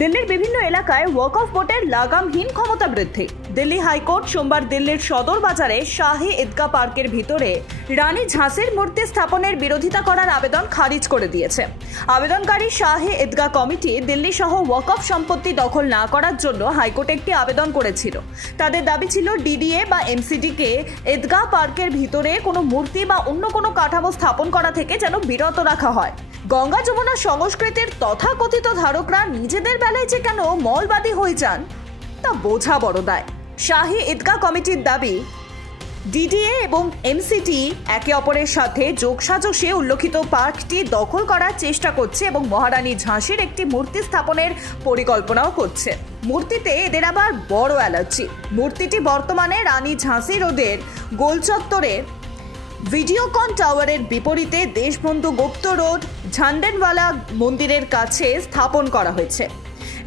দিল্লির বিভিন্ন এলাকায় ওয়াকফ বোর্ডের লাগামহীন ক্ষমতা বৃদ্ধি। দিল্লি হাইকোর্ট সোমবার দিল্লির সদর বাজারে শাহী ঈদগাহ পার্কের ভিতরে রানী ঝাঁসির মূর্তি স্থাপনের বিরোধিতা করার আবেদন খারিজ করে দিয়েছে। আবেদনকারী শাহী ঈদগাহ কমিটি দিল্লি সহ ওয়াকফ সম্পত্তি দখল না করার জন্য হাইকোর্টে একটি আবেদন করেছিল। তাদের দাবি ছিল ডিডিএ বা এমসিডিকে ঈদগাহ পার্কের ভিতরে কোনো মূর্তি বা অন্য কোনো কাঠামো স্থাপন করা থেকে যেন বিরত রাখা হয়। গঙ্গা যমুনা সংস্কৃতির তথাকথিত ধারকরা নিজেদের বেলায় যে কেন মৌলবাদী হয়ে যান তা বোঝা বড় দায়। শাহী ঈদগাহ কমিটির দাবি, ডিডিএ এবং এমসিটি একে অপরের সাথে যোগসাজশে উল্লেখিত পার্কটি দখল করার চেষ্টা করছে এবং মহারানী ঝাঁসির একটি মূর্তি স্থাপনের পরিকল্পনাও করছে। মূর্তিতে এদের আবার বড় অ্যালার্জি। মূর্তিটি বর্তমানে রানী ঝাঁসি রোডের গোলচত্বরে ভিডিওকন টাওয়ারের বিপরীতে দেশবন্ধু গুপ্ত রোড ঝান্ডেনওয়ালা মন্দিরের কাছে স্থাপন করা হয়েছে।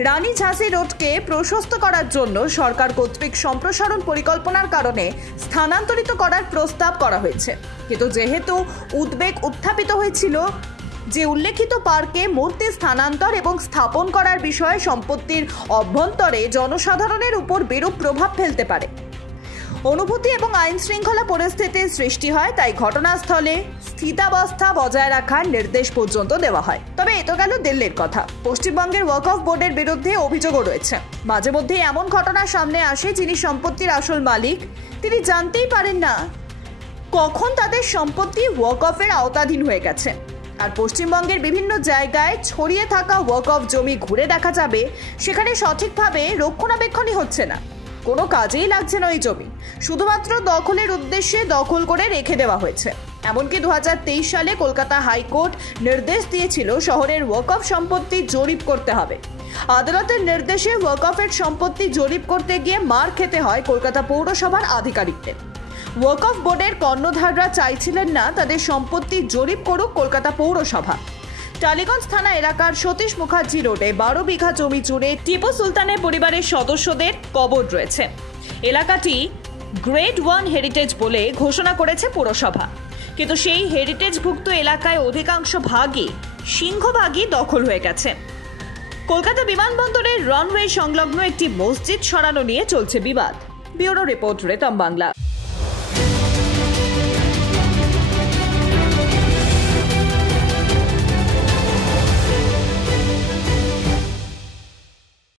রানী ঝাঁসি রোডকে প্রশস্ত করার জন্য সরকার কর্তৃক সম্প্রসারণ পরিকল্পনার কারণে স্থানান্তরিত করার প্রস্তাব করা হয়েছে। কিন্তু যেহেতু উদ্বেগ উত্থাপিত হয়েছিল যে উল্লেখিত পার্কে মূর্তি স্থানান্তর এবং স্থাপন করার বিষয়ে সম্পত্তির অভ্যন্তরে জনসাধারণের উপর বিরূপ প্রভাব ফেলতে পারে, অনুভূতি এবং আইন শৃঙ্খলা পরিস্থিতির সৃষ্টি হয়, তাই ঘটনাস্থলে স্থিতাবস্থা বজায় রাখার নির্দেশ পর্যন্ত দেওয়া হয়। তবে এ তো গেল দিল্লির কথা। পশ্চিমবঙ্গের ওয়াকফ বোর্ডের বিরুদ্ধে অভিযোগও রয়েছে। মাঝে মধ্যে এমন ঘটনা সামনে আসে যিনি সম্পত্তির আসল মালিক তিনি জানতেই পারেন না কখন তাদের সম্পত্তি ওয়াকফের আওতাধীন হয়ে গেছে। আর পশ্চিমবঙ্গের বিভিন্ন জায়গায় ছড়িয়ে থাকা ওয়াকফ জমি ঘুরে দেখা যাবে সেখানে সঠিকভাবে রক্ষণাবেক্ষণই হচ্ছে না, কোনো কাজেই লাগছে না ওই জমি, শুধুমাত্র দখলের উদ্দেশ্যে দখল করে রেখে দেওয়া হয়েছে। এমনকি 2023 সালে কলকাতা হাইকোর্ট নির্দেশ দিয়েছিল শহরের ওয়াকফ সম্পত্তি জরিপ করতে হবে। আদালতের নির্দেশে ওয়াকফের সম্পত্তি জরিপ করতে গিয়ে মার খেতে হয় কলকাতা পৌরসভার আধিকারিকদের। ওয়াকফ বোর্ডের কর্ণধাররা চাইছিলেন না তাদের সম্পত্তি জরিপ করুক কলকাতা পৌরসভা। টালিগঞ্জ থানা এলাকার সতীশ মুখার্জি রোডে 12 বিঘা জমি জুড়ে টিপু সুলতানের পরিবারের সদস্যদের কবর রয়েছে। এলাকাটি গ্রেড 1 হেরিটেজ বলে ঘোষণা করেছে পুরসভা, কিন্তু সেই হেরিটেজভুক্ত এলাকায় অধিকাংশ ভাগই সিংহভাগই দখল হয়ে গেছে। কলকাতা বিমানবন্দরের রানওয়ে সংলগ্ন একটি মসজিদ সরানো নিয়ে চলছে বিবাদ। ব্যুরো রিপোর্ট, রেতম বাংলা।